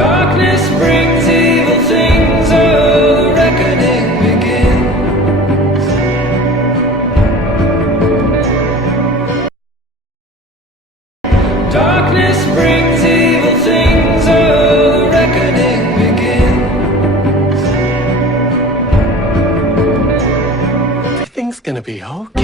Darkness brings evil things, oh, the reckoning begins. Darkness brings evil things, oh, the reckoning begins. Everything's gonna be okay.